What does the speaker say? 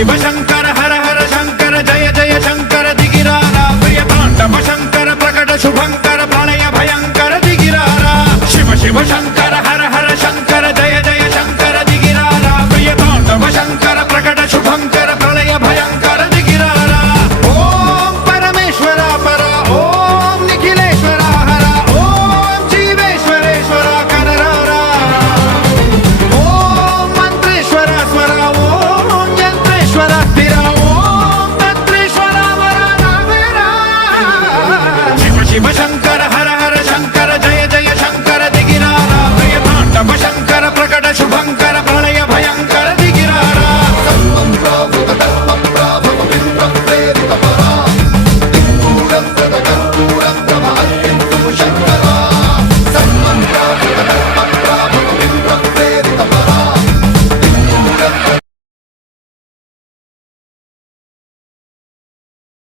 शिव शंकर हर हर शंकर जय जय शंकर दिगिरारा प्रिय तांडव शंकर प्रकट शुभंकर प्रलय भयंकर दिगिरारा शिव शिव शंकर